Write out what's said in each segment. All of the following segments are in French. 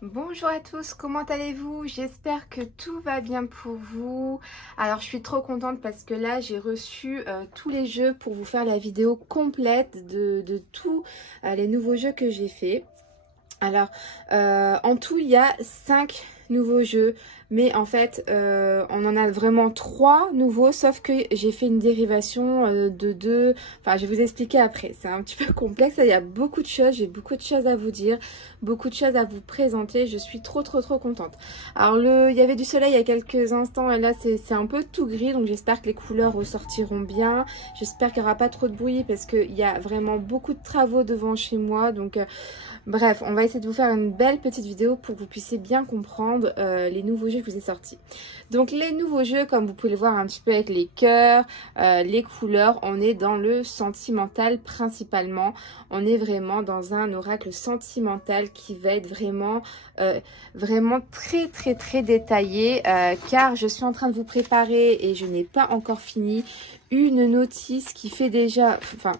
Bonjour à tous, comment allez-vous? J'espère que tout va bien pour vous. Alors je suis trop contente parce que là j'ai reçu tous les jeux pour vous faire la vidéo complète de tous les nouveaux jeux que j'ai fait. Alors en tout il y a 5 nouveaux jeux, mais en fait on en a vraiment 3 nouveaux, sauf que j'ai fait une dérivation de 2. Enfin je vais vous expliquer après, c'est un petit peu complexe, il y a beaucoup de choses, j'ai beaucoup de choses à vous dire, beaucoup de choses à vous présenter, je suis trop contente. Alors il y avait du soleil il y a quelques instants et là c'est un peu tout gris, donc j'espère que les couleurs ressortiront bien, j'espère qu'il n'y aura pas trop de bruit parce qu'il y a vraiment beaucoup de travaux devant chez moi, donc bref, on va essayer de vous faire une belle petite vidéo pour que vous puissiez bien comprendre les nouveaux jeux que je vous ai sortis. Donc les nouveaux jeux, comme vous pouvez le voir un petit peu avec les cœurs, les couleurs, on est dans le sentimental principalement. On est vraiment dans un oracle sentimental qui va être vraiment très détaillé car je suis en train de vous préparer et je n'ai pas encore fini une notice qui fait déjà, enfin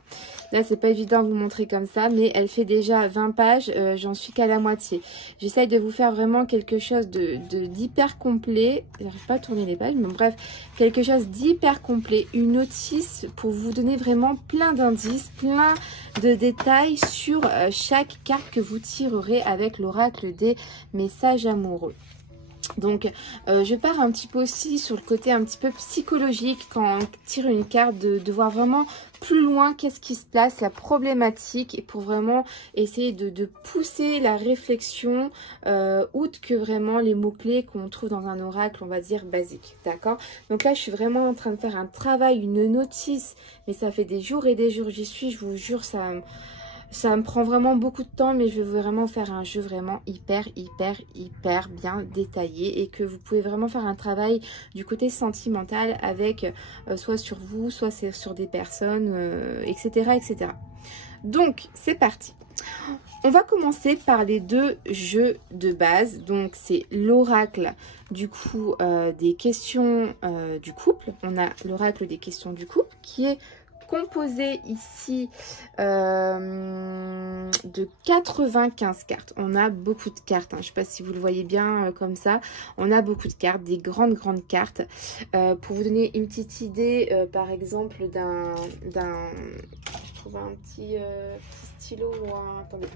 là c'est pas évident de vous montrer comme ça, mais elle fait déjà 20 pages, j'en suis qu'à la moitié. J'essaye de vous faire vraiment quelque chose d'hyper complet, j'arrive pas à tourner les pages, mais bref, quelque chose d'hyper complet, une notice pour vous donner vraiment plein d'indices, plein de détails sur chaque carte que vous tirerez avec l'oracle des messages amoureux. Donc je pars un petit peu aussi sur le côté un petit peu psychologique quand on tire une carte, de voir vraiment plus loin qu'est-ce qui se passe, la problématique, et pour vraiment essayer de pousser la réflexion outre que vraiment les mots-clés qu'on trouve dans un oracle, on va dire basique, d'accord? Donc là je suis vraiment en train de faire un travail, une notice, mais ça fait des jours et des jours j'y suis, je vous jure, ça me prend vraiment beaucoup de temps, mais je veux vraiment faire un jeu vraiment hyper bien détaillé et que vous pouvez vraiment faire un travail du côté sentimental avec soit sur vous, soit sur des personnes, etc. Donc, c'est parti. On va commencer par les deux jeux de base. Donc, c'est l'oracle du coup des questions du couple. On a l'oracle des questions du couple qui est composé ici de 95 cartes. On a beaucoup de cartes, hein. Je ne sais pas si vous le voyez bien comme ça. On a beaucoup de cartes, des grandes cartes. Pour vous donner une petite idée, par exemple, je trouve un petit stylo ou un... Attendez.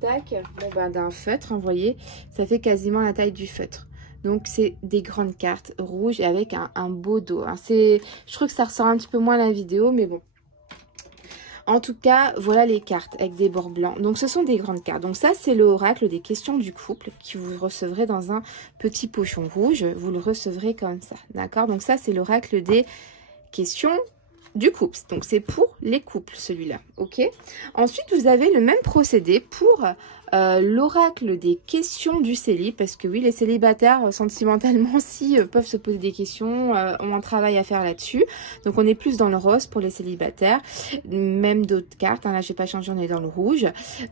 Tac. Bon, ben, d'un feutre, hein, vous voyez, ça fait quasiment la taille du feutre. Donc, c'est des grandes cartes rouges avec un beau dos. Hein. Je trouve que ça ressort un petit peu moins à la vidéo, mais bon. En tout cas, voilà les cartes avec des bords blancs. Donc, ce sont des grandes cartes. Donc, ça, c'est l'oracle des questions du couple que vous recevrez dans un petit pochon rouge. Vous le recevrez comme ça, d'accord? Donc, ça, c'est l'oracle des questions du couple. Donc, c'est pour les couples, celui-là, ok? Ensuite, vous avez le même procédé pour l'oracle des questions du célibat, parce que oui, les célibataires, sentimentalement, aussi, peuvent se poser des questions, ont un travail à faire là-dessus. Donc, on est plus dans le rose pour les célibataires, même d'autres cartes, hein, là, je vais pas changer, on est dans le rouge.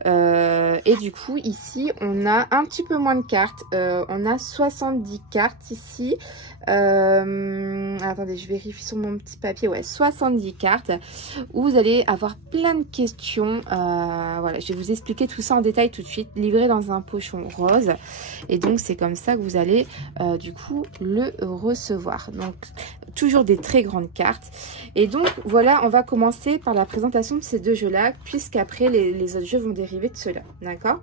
Et du coup, ici, on a un petit peu moins de cartes. On a 70 cartes ici. Attendez, je vérifie sur mon petit papier. Ouais, 70 cartes où vous allez avoir plein de questions. Voilà, je vais vous expliquer tout ça en détail tout de suite, livré dans un pochon rose. Et donc, c'est comme ça que vous allez du coup le recevoir. Donc, toujours des très grandes cartes. Et donc, voilà, on va commencer par la présentation de ces deux jeux-là, puisqu'après, les autres jeux vont dériver de cela. D'accord?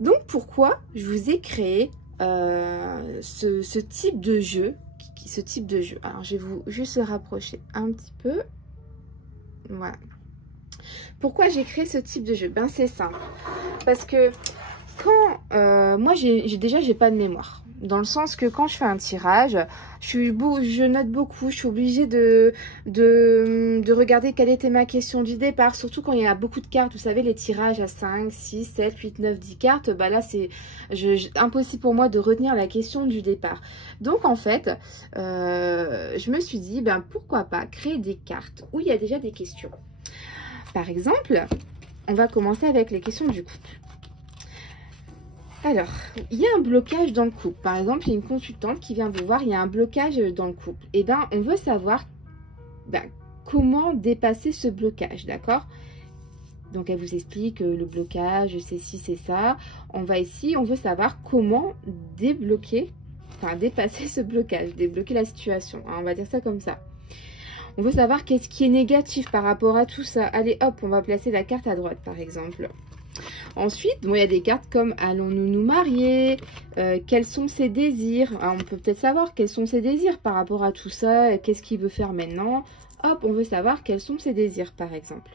Donc, pourquoi je vous ai créé ce type de jeu, alors je vais vous juste le rapprocher un petit peu, voilà. Pourquoi j'ai créé ce type de jeu? Ben c'est simple, parce que quand moi j'ai pas de mémoire, dans le sens que quand je fais un tirage, je note beaucoup, je suis obligée de regarder quelle était ma question du départ, surtout quand il y a beaucoup de cartes. Vous savez, les tirages à 5, 6, 7, 8, 9, 10 cartes, bah là c'est impossible pour moi de retenir la question du départ. Donc en fait, je me suis dit, ben pourquoi pas créer des cartes où il y a déjà des questions. Par exemple, on va commencer avec les questions du couple. Alors, il y a un blocage dans le couple. Par exemple, il y a une consultante qui vient vous voir, il y a un blocage dans le couple. Et bien, on veut savoir comment dépasser ce blocage, d'accord? Donc elle vous explique le blocage, c'est ci, c'est ça. On va ici, on veut savoir comment débloquer, enfin dépasser ce blocage, débloquer la situation, hein, on va dire ça comme ça. On veut savoir qu'est-ce qui est négatif par rapport à tout ça. Allez hop, on va placer la carte à droite par exemple. Ensuite, bon, il y a des cartes comme allons-nous nous marier, quels sont ses désirs. Alors, on peut peut-être savoir quels sont ses désirs par rapport à tout ça, qu'est-ce qu'il veut faire maintenant. Hop, on veut savoir quels sont ses désirs par exemple.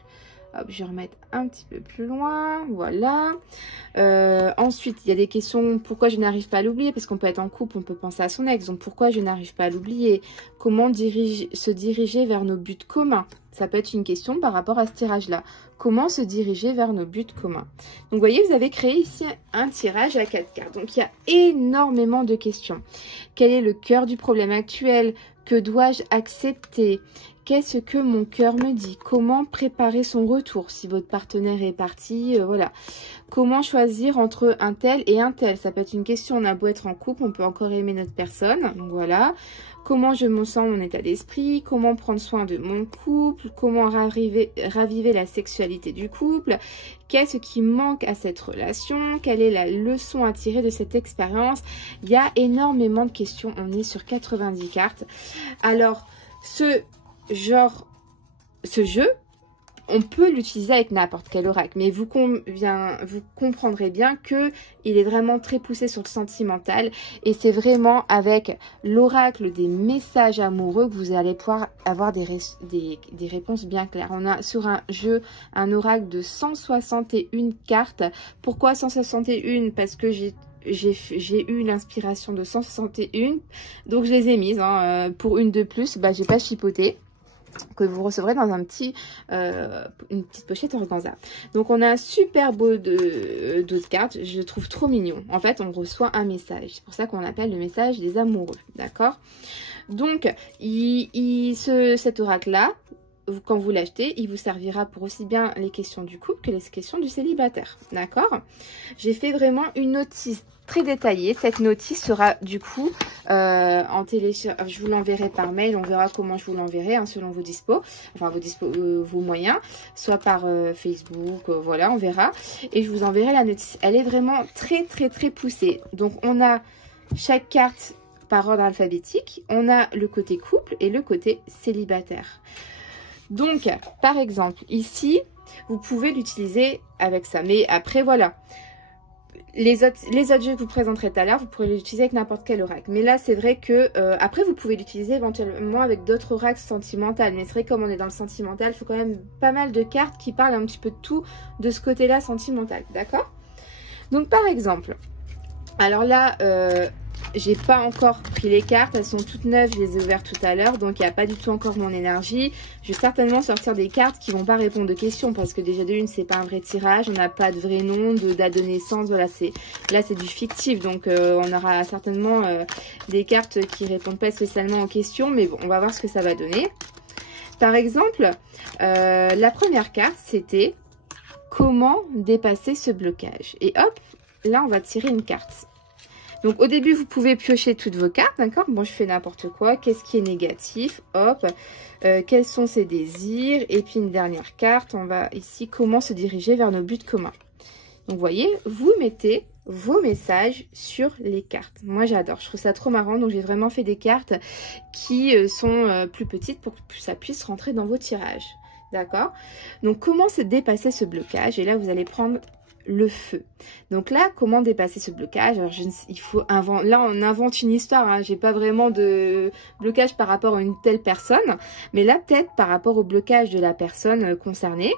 Hop, je vais remettre un petit peu plus loin, voilà. Ensuite, il y a des questions, pourquoi je n'arrive pas à l'oublier? Parce qu'on peut être en couple, on peut penser à son ex, donc pourquoi je n'arrive pas à l'oublier? Comment se diriger vers nos buts communs? Ça peut être une question par rapport à ce tirage-là. Comment se diriger vers nos buts communs? Donc, vous voyez, vous avez créé ici un tirage à 4 cartes. Donc, il y a énormément de questions. Quel est le cœur du problème actuel? Que dois-je accepter? Qu'est-ce que mon cœur me dit? Comment préparer son retour si votre partenaire est parti? Voilà. Comment choisir entre un tel et un tel? Ça peut être une question. On a beau être en couple, on peut encore aimer notre personne. Donc voilà. Comment je me sens mon état d'esprit? Comment prendre soin de mon couple? Comment raviver la sexualité du couple? Qu'est-ce qui manque à cette relation? Quelle est la leçon à tirer de cette expérience? Il y a énormément de questions. On est sur 90 cartes. Alors, ce jeu, on peut l'utiliser avec n'importe quel oracle, mais vous comprendrez bien que il est vraiment très poussé sur le sentimental et c'est vraiment avec l'oracle des messages amoureux que vous allez pouvoir avoir des réponses bien claires. On a sur un jeu un oracle de 161 cartes. Pourquoi 161? Parce que j'ai eu l'inspiration de 161, donc je les ai mises. Hein. Pour une de plus, bah, j'ai pas chipoté, que vous recevrez dans un une petite pochette organza. Donc on a un super beau dos de cartes, je le trouve trop mignon. En fait, on reçoit un message, c'est pour ça qu'on l'appelle le message des amoureux, d'accord? Donc cet oracle là, quand vous l'achetez, il vous servira pour aussi bien les questions du couple que les questions du célibataire, d'accord? J'ai fait vraiment une notice très détaillée. Cette notice sera du coup en télécharge. Je vous l'enverrai par mail. On verra comment je vous l'enverrai hein, selon vos dispos, enfin vos moyens, soit par Facebook, voilà, on verra. Et je vous enverrai la notice. Elle est vraiment très poussée. Donc on a chaque carte par ordre alphabétique. On a le côté couple et le côté célibataire. Donc, par exemple, ici, vous pouvez l'utiliser avec ça. Mais après, voilà. Les autres jeux que je vous présenterai tout à l'heure, vous pourrez l'utiliser avec n'importe quel oracle. Mais là, c'est vrai que après, vous pouvez l'utiliser éventuellement avec d'autres oracles sentimentaux. Mais c'est vrai que comme on est dans le sentimental, il faut quand même pas mal de cartes qui parlent un petit peu de tout de ce côté-là sentimental. D'accord? Donc, par exemple, alors là, j'ai pas encore pris les cartes, elles sont toutes neuves, je les ai ouvertes tout à l'heure, donc il n'y a pas du tout encore mon énergie. Je vais certainement sortir des cartes qui vont pas répondre aux questions, parce que déjà de une, c'est pas un vrai tirage, on n'a pas de vrai nom, de date de naissance, voilà, là c'est du fictif, donc on aura certainement des cartes qui répondent pas spécialement aux questions, mais bon, on va voir ce que ça va donner. Par exemple, la première carte, c'était comment dépasser ce blocage. Et hop, là on va tirer une carte. Donc, au début, vous pouvez piocher toutes vos cartes, d'accord? Bon, je fais n'importe quoi. Qu'est-ce qui est négatif? Hop. Quels sont ses désirs? Et puis, une dernière carte. On va ici, comment se diriger vers nos buts communs. Donc, vous voyez, vous mettez vos messages sur les cartes. Moi, j'adore. Je trouve ça trop marrant. Donc, j'ai vraiment fait des cartes qui sont plus petites pour que ça puisse rentrer dans vos tirages. D'accord? Donc, comment se dépasser ce blocage? Et là, vous allez prendre le feu. Donc là, comment dépasser ce blocage? Alors, là, on invente une histoire. Hein. J'ai pas vraiment de blocage par rapport à une telle personne, mais là, peut-être par rapport au blocage de la personne concernée.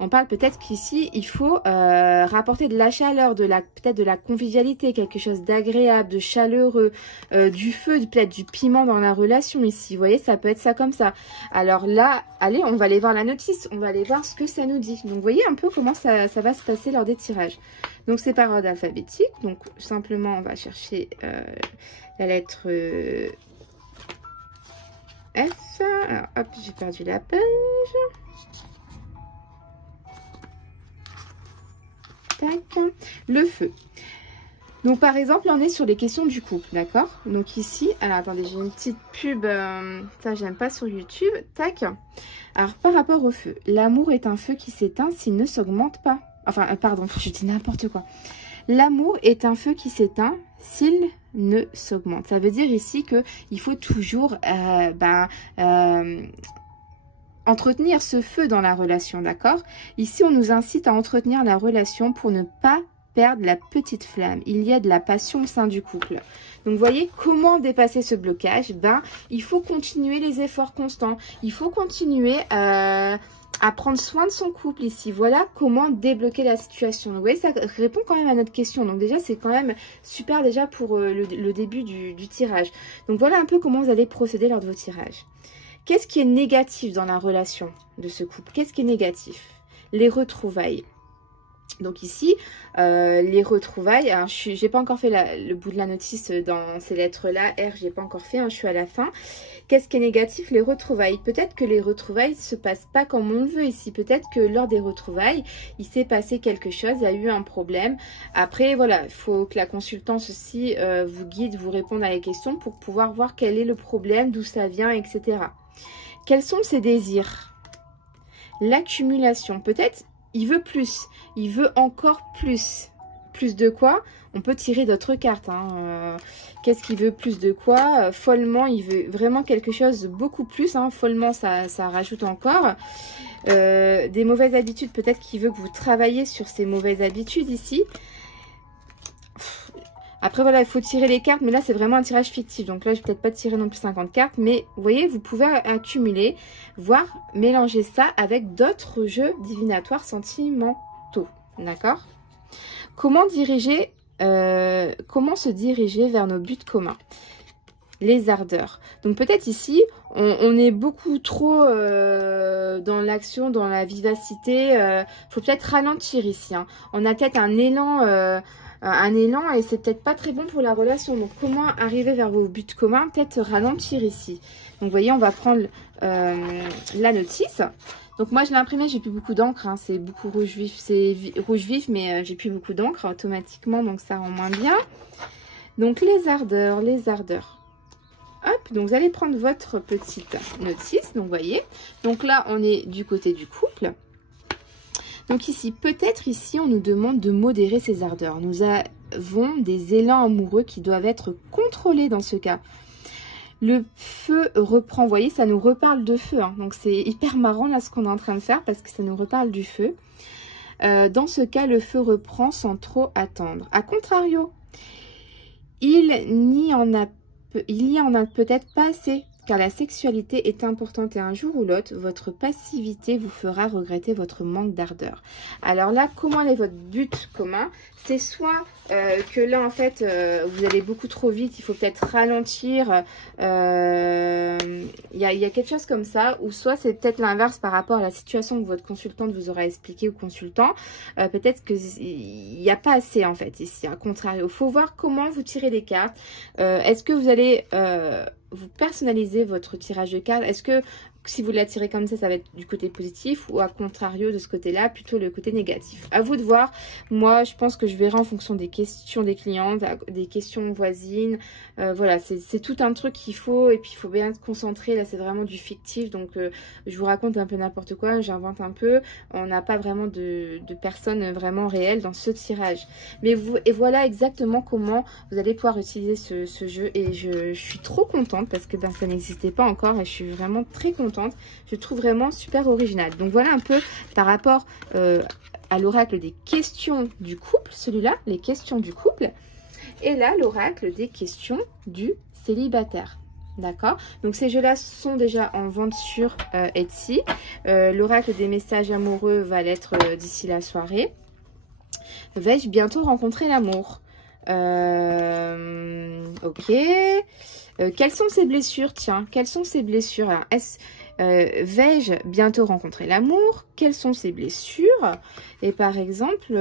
On parle peut-être qu'ici, il faut rapporter de la chaleur, peut-être de la convivialité, quelque chose d'agréable, de chaleureux, du feu, peut-être du piment dans la relation ici. Vous voyez, ça peut être ça comme ça. Alors là, allez, on va aller voir la notice, on va aller voir ce que ça nous dit. Donc, vous voyez un peu comment ça va se passer lors des tirages. Donc, c'est par ordre alphabétique. Donc, simplement, on va chercher la lettre F. Alors, hop, j'ai perdu la page. Le feu. Donc par exemple, là, on est sur les questions du couple, d'accord? Donc ici, alors attendez, j'ai une petite pub, ça j'aime pas sur YouTube, tac. Alors par rapport au feu, l'amour est un feu qui s'éteint s'il ne s'augmente pas. Enfin, pardon, je dis n'importe quoi. L'amour est un feu qui s'éteint s'il ne s'augmente. Ça veut dire ici qu'il faut toujours entretenir ce feu dans la relation, d'accord? Ici, on nous incite à entretenir la relation pour ne pas perdre la petite flamme. Il y a de la passion au sein du couple. Donc, vous voyez, comment dépasser ce blocage? Il faut continuer les efforts constants. Il faut continuer à prendre soin de son couple ici. Voilà comment débloquer la situation. Donc, vous voyez, ça répond quand même à notre question. Donc, déjà, c'est quand même super déjà pour le début du tirage. Donc, voilà un peu comment vous allez procéder lors de vos tirages. Qu'est-ce qui est négatif dans la relation de ce couple? Qu'est-ce qui est négatif? Les retrouvailles. Donc ici, les retrouvailles, alors je n'ai pas encore fait le bout de la notice dans ces lettres-là, R, je n'ai pas encore fait, hein, je suis à la fin. Qu'est-ce qui est négatif? Les retrouvailles. Peut-être que les retrouvailles ne se passent pas comme on le veut ici. Peut-être que lors des retrouvailles, il s'est passé quelque chose, il y a eu un problème. Après, voilà, il faut que la consultance aussi vous guide, vous réponde à les questions pour pouvoir voir quel est le problème, d'où ça vient, etc. Quels sont ses désirs? L'accumulation. Peut-être il veut plus, il veut encore plus. Plus de quoi? On peut tirer d'autres cartes. Hein. Qu'est-ce qu'il veut plus de quoi? Follement, il veut vraiment quelque chose de beaucoup plus. Hein. Follement, ça rajoute encore. Des mauvaises habitudes, peut-être qu'il veut que vous travaillez sur ces mauvaises habitudes ici. Après, voilà, il faut tirer les cartes, mais là, c'est vraiment un tirage fictif. Donc là, je vais peut-être pas tirer non plus 50 cartes, mais vous voyez, vous pouvez accumuler, voire mélanger ça avec d'autres jeux divinatoires sentimentaux. D'accord? Comment se diriger vers nos buts communs? Les ardeurs. Donc peut-être ici, on est beaucoup trop dans l'action, dans la vivacité. Faut peut-être ralentir ici. Hein. On a peut-être un élan et c'est peut-être pas très bon pour la relation. Donc comment arriver vers vos buts communs? Peut-être ralentir ici. Donc vous voyez, on va prendre la notice. Donc moi je l'ai imprimé, j'ai plus beaucoup d'encre, hein. C'est beaucoup rouge vif, c'est rouge vif, mais j'ai plus beaucoup d'encre automatiquement, donc ça rend moins bien. Donc les ardeurs, les ardeurs. Hop, donc vous allez prendre votre petite notice, donc vous voyez. Donc là on est du côté du couple. Donc ici, peut-être ici, on nous demande de modérer ses ardeurs. Nous avons des élans amoureux qui doivent être contrôlés dans ce cas. Le feu reprend, vous voyez, ça nous reparle de feu. Hein. Donc c'est hyper marrant là ce qu'on est en train de faire parce que ça nous reparle du feu. Dans ce cas, le feu reprend sans trop attendre. A contrario, il n'y en a peut-être pas assez. Car la sexualité est importante et un jour ou l'autre, votre passivité vous fera regretter votre manque d'ardeur. Alors là, comment est votre but commun? C'est soit que là, en fait, vous allez beaucoup trop vite, il faut peut-être ralentir. Il y a quelque chose comme ça. Ou soit c'est peut-être l'inverse par rapport à la situation que votre consultante vous aura expliqué ou consultant. Peut-être qu'il n'y a pas assez, en fait, ici. À contrario, il faut voir comment vous tirez les cartes. Est-ce que vous allez... vous personnalisez votre tirage de cartes. Est-ce que si vous la tirez comme ça va être du côté positif ou à contrario de ce côté-là, plutôt le côté négatif? À vous de voir. Moi, je pense que je verrai en fonction des questions des clientes, des questions voisines. Voilà, c'est tout un truc qu'il faut et puis il faut bien se concentrer. Là, c'est vraiment du fictif. Donc, je vous raconte un peu n'importe quoi. J'invente un peu. On n'a pas vraiment de personnes vraiment réelles dans ce tirage. Mais et voilà exactement comment vous allez pouvoir utiliser ce jeu. Et je suis trop contente parce que ça n'existait pas encore et je suis vraiment très contente. Je trouve vraiment super original. Donc voilà un peu par rapport à l'oracle des questions du couple, celui-là, les questions du couple. Et là, l'oracle des questions du célibataire. D'accord? Donc ces jeux-là sont déjà en vente sur Etsy. L'oracle des messages amoureux va l'être d'ici la soirée. Vais-je bientôt rencontrer l'amour? Ok. Quelles sont ses blessures? Tiens, quelles sont ses blessures? Alors, vais-je bientôt rencontrer l'amour? Quelles sont ses blessures? Et par exemple,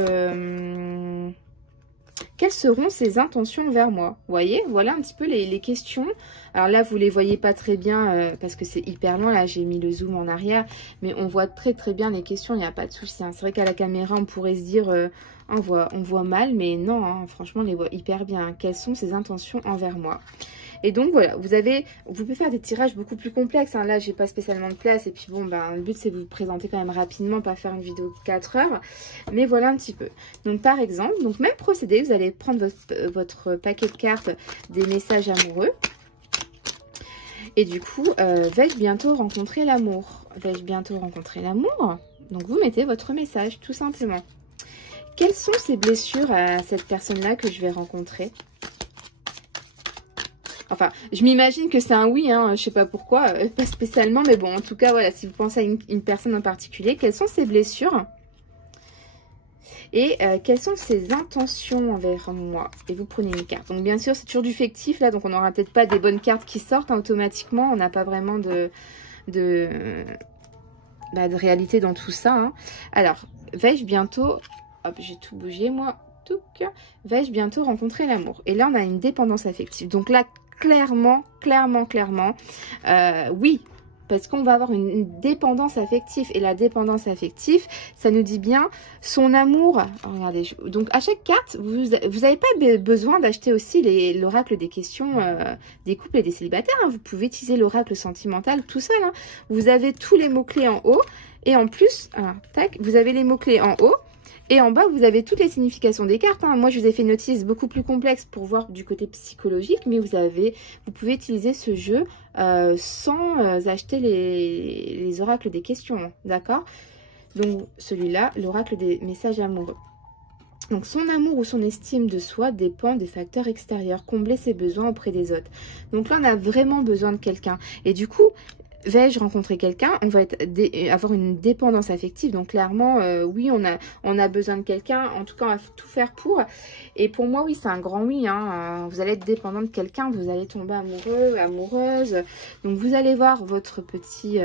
quelles seront ses intentions vers moi? Vous voyez, voilà un petit peu les questions. Alors là, vous ne les voyez pas très bien parce que c'est hyper loin. Là, j'ai mis le zoom en arrière. Mais on voit très très bien les questions, il n'y a pas de souci. Hein. C'est vrai qu'à la caméra, on pourrait se dire... On voit mal, mais non, hein, franchement, on les voit hyper bien. Quelles sont ses intentions envers moi? Et donc voilà, vous pouvez faire des tirages beaucoup plus complexes. Hein. Là, j'ai pas spécialement de place. Et puis bon, ben, le but c'est de vous présenter quand même rapidement, pas faire une vidéo de 4 heures. Mais voilà un petit peu. Donc par exemple, donc même procédé, vous allez prendre votre paquet de cartes des messages amoureux. Et du coup, vais-je bientôt rencontrer l'amour? Vais-je bientôt rencontrer l'amour? Donc vous mettez votre message, tout simplement. Quelles sont ces blessures à cette personne-là que je vais rencontrer? Enfin, je m'imagine que c'est un oui, hein, je sais pas pourquoi, pas spécialement, mais bon, en tout cas, voilà, si vous pensez à une personne en particulier, quelles sont ses blessures et quelles sont ses intentions envers moi? Et vous prenez une carte. Donc, bien sûr, c'est toujours du fictif, là, donc on n'aura peut-être pas des bonnes cartes qui sortent hein, automatiquement, on n'a pas vraiment de réalité dans tout ça. Hein. Alors, vais-je bientôt... Hop, j'ai tout bougé, moi. Vais-je bientôt rencontrer l'amour? Et là, on a une dépendance affective. Donc là, clairement, oui, parce qu'on va avoir une dépendance affective. Et la dépendance affective, ça nous dit bien son amour. Regardez, donc à chaque carte, vous n'avez pas besoin d'acheter aussi l'oracle des questions des couples et des célibataires. Hein. Vous pouvez utiliser l'oracle sentimental tout seul. Hein. Vous avez tous les mots-clés en haut. Et en plus, alors, tac, vous avez les mots-clés en haut. Et en bas, vous avez toutes les significations des cartes. Hein. Moi, je vous ai fait une notice beaucoup plus complexe pour voir du côté psychologique. Mais vous pouvez utiliser ce jeu sans acheter les oracles des questions. Hein, d'accord? Donc, celui-là, l'oracle des messages amoureux. Donc, son amour ou son estime de soi dépend des facteurs extérieurs. Combler ses besoins auprès des autres. Donc là, on a vraiment besoin de quelqu'un. Et du coup... vais-je rencontrer quelqu'un? On va avoir une dépendance affective. Donc clairement, oui, on a besoin de quelqu'un. En tout cas, on va tout faire pour. Et pour moi, oui, c'est un grand oui. Hein. Vous allez être dépendant de quelqu'un. Vous allez tomber amoureux, amoureuse. Donc vous allez voir votre petit...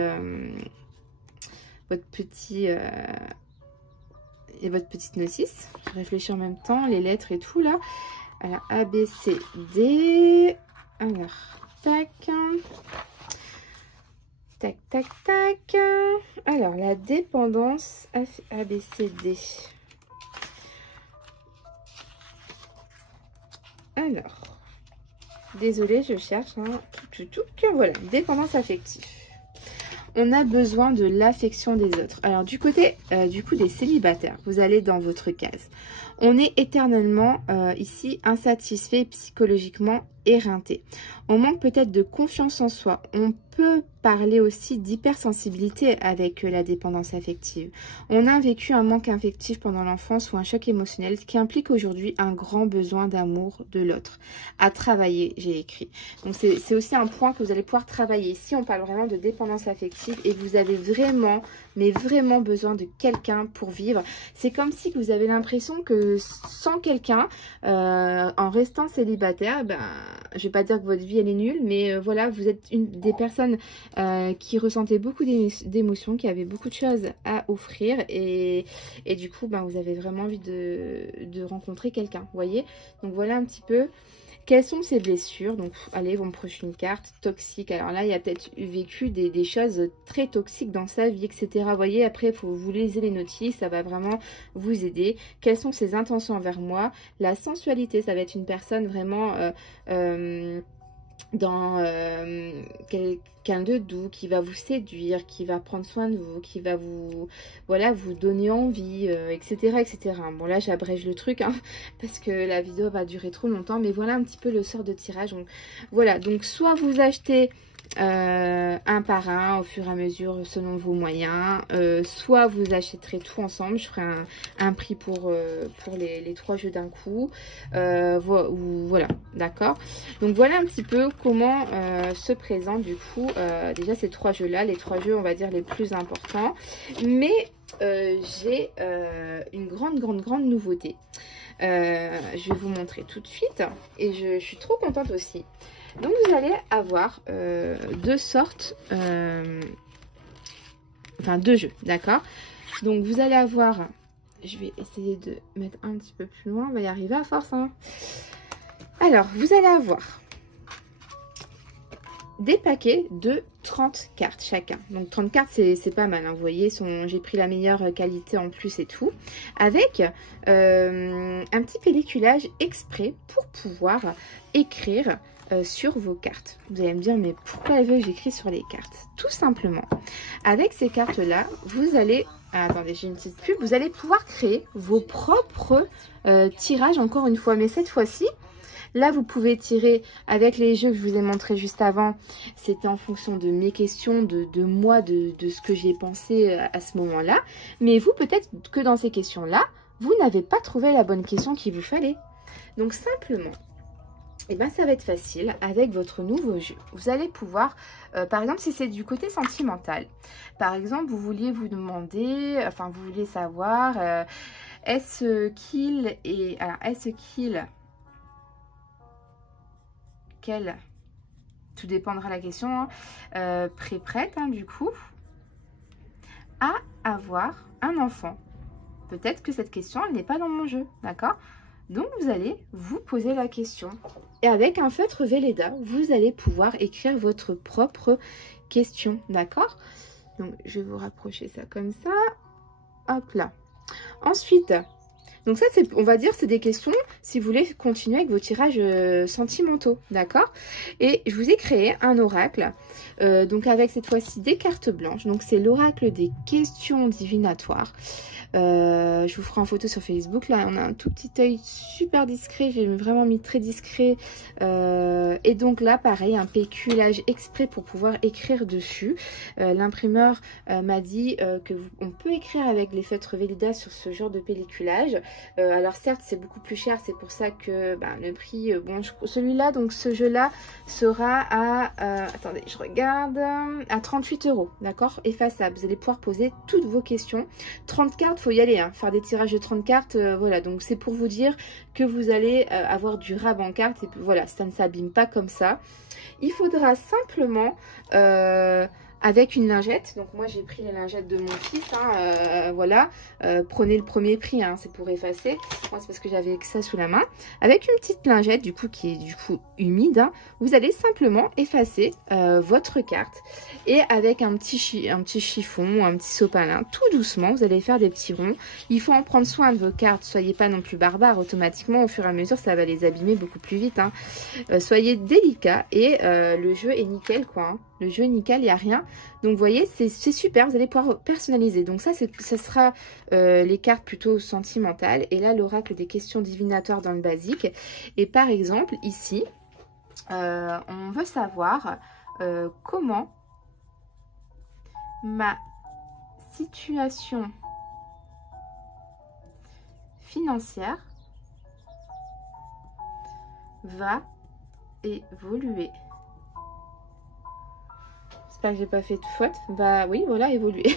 et votre petite notice. Je réfléchis en même temps. Les lettres et tout là. Alors, A, B, C, D. Alors, tac... Tac, tac, tac. Alors, la dépendance A, B, C, D. Alors, désolée, je cherche. Hein. Voilà, dépendance affective. On a besoin de l'affection des autres. Alors, du côté du coup des célibataires, vous allez dans votre case. On est éternellement ici insatisfait, psychologiquement éreinté. On manque peut-être de confiance en soi. On peut parler aussi d'hypersensibilité avec la dépendance affective. On a vécu un manque affectif pendant l'enfance ou un choc émotionnel qui implique aujourd'hui un grand besoin d'amour de l'autre. À travailler, j'ai écrit. Donc c'est aussi un point que vous allez pouvoir travailler. Ici, on parle vraiment de dépendance affective et vous avez vraiment, mais vraiment besoin de quelqu'un pour vivre. C'est comme si vous avez l'impression que sans quelqu'un, en restant célibataire, ben, je vais pas dire que votre vie elle est nulle, mais voilà, vous êtes des personnes qui ressentaient beaucoup d'émotions, qui avaient beaucoup de choses à offrir et du coup, ben, vous avez vraiment envie de rencontrer quelqu'un, vous voyez. Donc voilà un petit peu. Quelles sont ces blessures? Donc, allez, on me proche une carte toxique. Alors là, il y a peut-être vécu des choses très toxiques dans sa vie, etc. Vous voyez, après, il faut vous lisez les notices, ça va vraiment vous aider. Quelles sont ses intentions envers moi? La sensualité, ça va être une personne vraiment dans quelqu'un de doux, qui va vous séduire, qui va prendre soin de vous, qui va vous, voilà, vous donner envie, etc., etc. Bon, là, j'abrège le truc, hein, parce que la vidéo va durer trop longtemps, mais voilà un petit peu le sort de tirage. Donc, voilà, donc soit vous achetez un par un au fur et à mesure selon vos moyens, soit vous achèterez tout ensemble. Je ferai un prix pour les 3 jeux d'un coup, voilà, d'accord. Donc voilà un petit peu comment se présentent du coup déjà ces 3 jeux là, les 3 jeux on va dire les plus importants, mais j'ai une grande nouveauté. Je vais vous montrer tout de suite et je suis trop contente aussi. Donc vous allez avoir 2 sortes, enfin 2 jeux, d'accord. Donc vous allez avoir, je vais essayer de mettre un petit peu plus loin, on va y arriver à force, hein. Alors vous allez avoir des paquets de 30 cartes chacun. Donc 30 cartes, c'est pas mal, hein. Vous voyez, j'ai pris la meilleure qualité en plus et tout. Avec un petit pelliculage exprès pour pouvoir écrire sur vos cartes. Vous allez me dire, mais pourquoi elle veut que j'écris sur les cartes? Tout simplement, avec ces cartes-là, vous allez... Ah, attendez, j'ai une petite pub. Vous allez pouvoir créer vos propres tirages, encore une fois, mais cette fois-ci, là, vous pouvez tirer avec les jeux que je vous ai montré juste avant. C'était en fonction de mes questions, de moi, de ce que j'ai pensé à ce moment-là. Mais vous, peut-être que dans ces questions-là, vous n'avez pas trouvé la bonne question qu'il vous fallait. Donc, simplement, eh ben, ça va être facile avec votre nouveau jeu. Vous allez pouvoir, par exemple, si c'est du côté sentimental, par exemple, vous vouliez vous demander, enfin, vous vouliez savoir, est-ce qu'il est... Alors, est-ce qu'il... tout dépendra de la question, hein, prête, hein, du coup, à avoir un enfant. Peut-être que cette question, elle n'est pas dans mon jeu, d'accord? Donc, vous allez vous poser la question. Et avec un feutre Velleda, vous allez pouvoir écrire votre propre question, d'accord? Donc, je vais vous rapprocher ça comme ça. Hop là. Ensuite... Donc ça, on va dire, c'est des questions si vous voulez continuer avec vos tirages sentimentaux, d'accord? Et je vous ai créé un oracle, donc avec cette fois-ci des cartes blanches. Donc c'est l'oracle des questions divinatoires. Je vous ferai en photo sur Facebook. Là, on a un tout petit œil super discret. J'ai vraiment mis très discret. Et donc là, pareil, un péculage exprès pour pouvoir écrire dessus. L'imprimeur m'a dit qu'on peut écrire avec les feutres Velleda sur ce genre de pelliculage. Alors certes, c'est beaucoup plus cher. C'est pour ça que le prix... bon, celui-là, donc ce jeu-là, sera à... attendez, je regarde... à 38 €, d'accord? Effaçable. Vous allez pouvoir poser toutes vos questions. 30 cartes, faut y aller, hein. Faire des tirages de 30 cartes, voilà. Donc c'est pour vous dire que vous allez avoir du rab en cartes. Et puis voilà, ça ne s'abîme pas comme ça. Il faudra simplement... avec une lingette, donc moi j'ai pris les lingettes de mon fils, hein, voilà, prenez le premier prix, hein, c'est pour effacer, moi c'est parce que j'avais que ça sous la main, avec une petite lingette du coup qui est du coup humide, hein, vous allez simplement effacer votre carte, et avec un petit chiffon, un petit sopalin, tout doucement, vous allez faire des petits ronds. Il faut en prendre soin de vos cartes, soyez pas non plus barbares, automatiquement au fur et à mesure ça va les abîmer beaucoup plus vite, hein. Soyez délicats, et le jeu est nickel quoi, hein. Le jeu est nickel, il n'y a rien. Donc, vous voyez, c'est super. Vous allez pouvoir personnaliser. Donc, ça sera les cartes plutôt sentimentales. Et là, l'oracle des questions divinatoires dans le basique. Et par exemple, ici, on veut savoir comment ma situation financière va évoluer. J'espère que j'ai pas fait de faute. Bah oui, voilà, évoluer.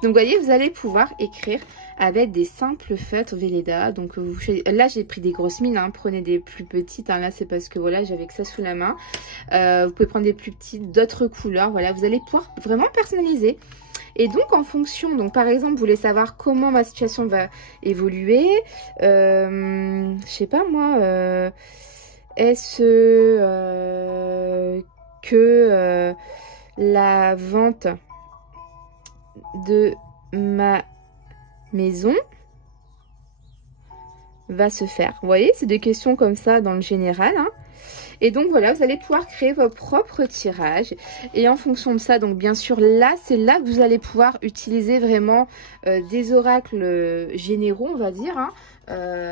Donc, vous voyez, vous allez pouvoir écrire avec des simples feutres Velleda. Donc, là, j'ai pris des grosses mines. Hein. Prenez des plus petites. Hein. Là, c'est parce que, voilà, j'avais que ça sous la main. Vous pouvez prendre des plus petites, d'autres couleurs. Voilà, vous allez pouvoir vraiment personnaliser. Et donc, en fonction, donc par exemple, vous voulez savoir comment ma situation va évoluer. Je sais pas, moi, est-ce que... la vente de ma maison va se faire. Vous voyez, c'est des questions comme ça dans le général, hein. Et donc voilà, vous allez pouvoir créer vos propres tirages. Et en fonction de ça, donc bien sûr là, c'est là que vous allez pouvoir utiliser vraiment des oracles généraux, on va dire, hein.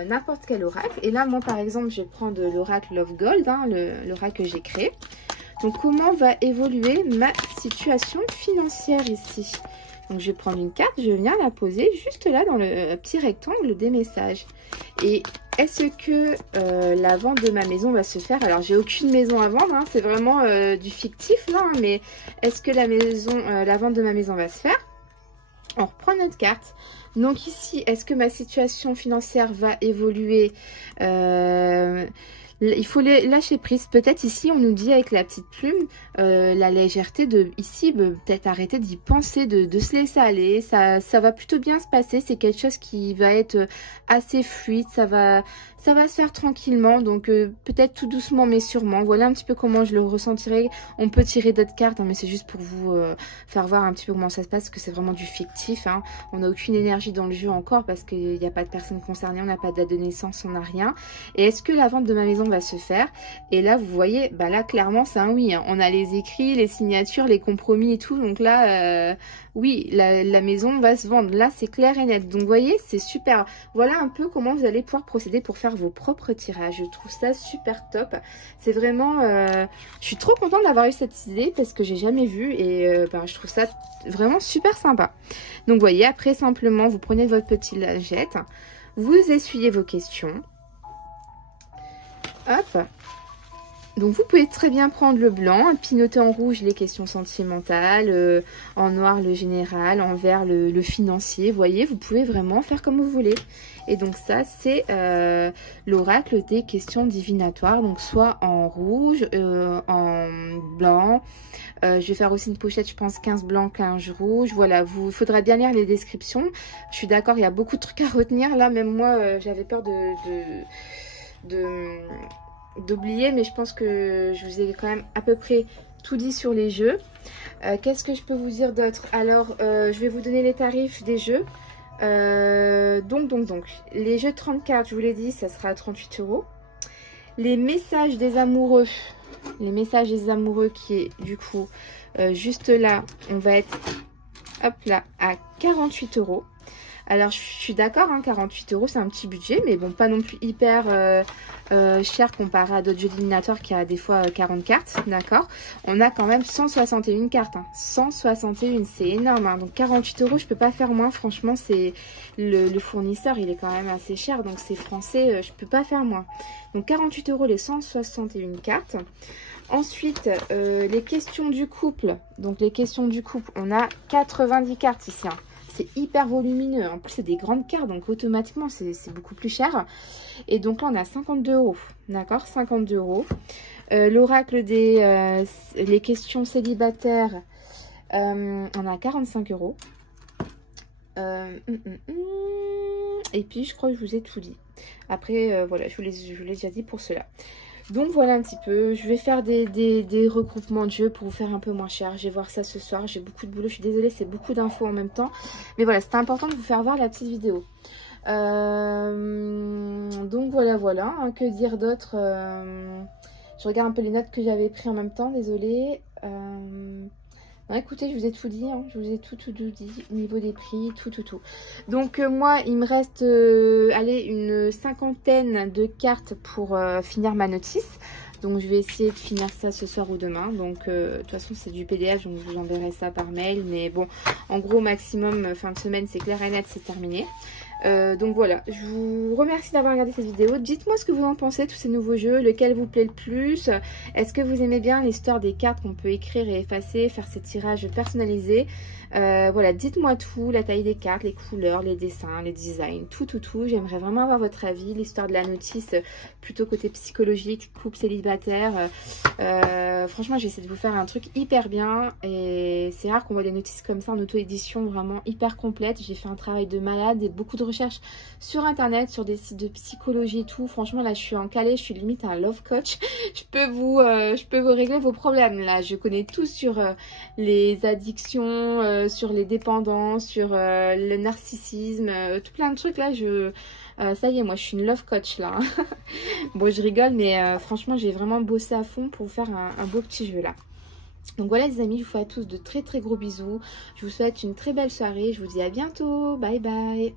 N'importe quel oracle. Et là, moi par exemple, je vais prendre l'oracle Love Gold, hein, l'oracle que j'ai créé. Donc, comment va évoluer ma situation financière ici? Donc, je vais prendre une carte, je viens la poser juste là dans le petit rectangle des messages. Et est-ce que la vente de ma maison va se faire? Alors, j'ai aucune maison à vendre, hein, c'est vraiment du fictif là, hein, mais est-ce que la vente de ma maison va se faire? On reprend notre carte. Donc ici, est-ce que ma situation financière va évoluer? Il faut les lâcher prise. Peut-être ici, on nous dit avec la petite plume, la légèreté de ici, peut-être arrêter d'y penser, de se laisser aller. Ça va plutôt bien se passer. C'est quelque chose qui va être assez fluide. Ça va se faire tranquillement. Donc peut-être tout doucement, mais sûrement. Voilà un petit peu comment je le ressentirai. On peut tirer d'autres cartes, hein, mais c'est juste pour vous faire voir un petit peu comment ça se passe, parce que c'est vraiment du fictif. Hein. On n'a aucune énergie dans le jeu encore, parce qu'il n'y a pas de personne concernée, on n'a pas de date de naissance, on n'a rien. Et est-ce que la vente de ma maison va se faire? Et là vous voyez, bah là clairement c'est un oui, hein. On a les écrits, les signatures, les compromis et tout, donc là oui, la maison va se vendre, là c'est clair et net. Donc vous voyez, c'est super. Voilà un peu comment vous allez pouvoir procéder pour faire vos propres tirages. Je trouve ça super top. C'est vraiment je suis trop contente d'avoir eu cette idée, parce que j'ai jamais vu, et bah, je trouve ça vraiment super sympa. Donc vous voyez, après simplement vous prenez votre petite lingette, vous essuyez vos questions. Hop. Donc vous pouvez très bien prendre le blanc, puis noter en rouge les questions sentimentales, en noir le général, en vert le financier. Vous voyez, vous pouvez vraiment faire comme vous voulez. Et donc ça, c'est l'oracle des questions divinatoires. Donc soit en rouge, en blanc. Je vais faire aussi une pochette, je pense 15 blancs, 15 rouges. Voilà, il faudra bien lire les descriptions. Je suis d'accord, il y a beaucoup de trucs à retenir. Là, même moi, j'avais peur d'oublier, mais je pense que je vous ai quand même à peu près tout dit sur les jeux. Qu'est-ce que je peux vous dire d'autre? Alors, je vais vous donner les tarifs des jeux. Donc, les jeux de 30 cartes, je vous l'ai dit, ça sera à 38 €. Les messages des amoureux, qui est du coup juste là, on va être hop là à 48 €. Alors, je suis d'accord, hein, 48 € c'est un petit budget, mais bon, pas non plus hyper cher comparé à d'autres jeux éliminatoires qui a des fois 40 cartes, d'accord. On a quand même 161 cartes, hein, 161, c'est énorme, hein. Donc 48 €, je peux pas faire moins, franchement, c'est le fournisseur, il est quand même assez cher, donc c'est français, je peux pas faire moins. Donc 48 € les 161 cartes. Ensuite, les questions du couple, donc les questions du couple, on a 90 cartes ici, hein. C'est hyper volumineux. En plus, c'est des grandes cartes, donc automatiquement, c'est beaucoup plus cher. Et donc là, on a 52 €. D'accord, 52 €. L'oracle des les questions célibataires, on a 45 €. Et puis, je crois que je vous ai tout dit. Après, voilà, je vous l'ai déjà dit pour cela. Donc voilà un petit peu, je vais faire des regroupements de jeux pour vous faire un peu moins cher. Je vais voir ça ce soir, j'ai beaucoup de boulot, je suis désolée, c'est beaucoup d'infos en même temps. Mais voilà, c'était important de vous faire voir la petite vidéo. Donc voilà, hein, que dire d'autre? Je regarde un peu les notes que j'avais prises en même temps, désolée. Non, écoutez, je vous ai tout dit, hein, je vous ai tout dit au niveau des prix, tout. Donc moi, il me reste allez, une cinquantaine de cartes pour finir ma notice. Donc je vais essayer de finir ça ce soir ou demain. Donc de toute façon, c'est du PDF, donc je vous enverrai ça par mail. Mais bon, en gros, maximum fin de semaine, c'est clair et net, c'est terminé. Donc voilà, je vous remercie d'avoir regardé cette vidéo. Dites-moi ce que vous en pensez, tous ces nouveaux jeux, lequel vous plaît le plus. Est-ce que vous aimez bien l'histoire des cartes qu'on peut écrire et effacer, faire ces tirages personnalisés? Voilà, dites-moi tout, la taille des cartes, les couleurs, les dessins, les designs, tout. J'aimerais vraiment avoir votre avis, l'histoire de la notice, plutôt côté psychologique, couple célibataire. Franchement, j'essaie de vous faire un truc hyper bien, et c'est rare qu'on voit des notices comme ça en auto-édition, vraiment hyper complète. J'ai fait un travail de malade et beaucoup de recherches sur internet, sur des sites de psychologie et tout. Franchement, là, je suis en calé, je suis limite un love coach. Je peux vous régler vos problèmes. Là, je connais tout sur les addictions, sur les dépendances, sur le narcissisme, tout plein de trucs. Là, ça y est, moi, je suis une love coach, là. Bon, je rigole, mais franchement, j'ai vraiment bossé à fond pour vous faire un beau petit jeu, là. Donc voilà, les amis, je vous fais à tous de très gros bisous. Je vous souhaite une très belle soirée. Je vous dis à bientôt. Bye bye.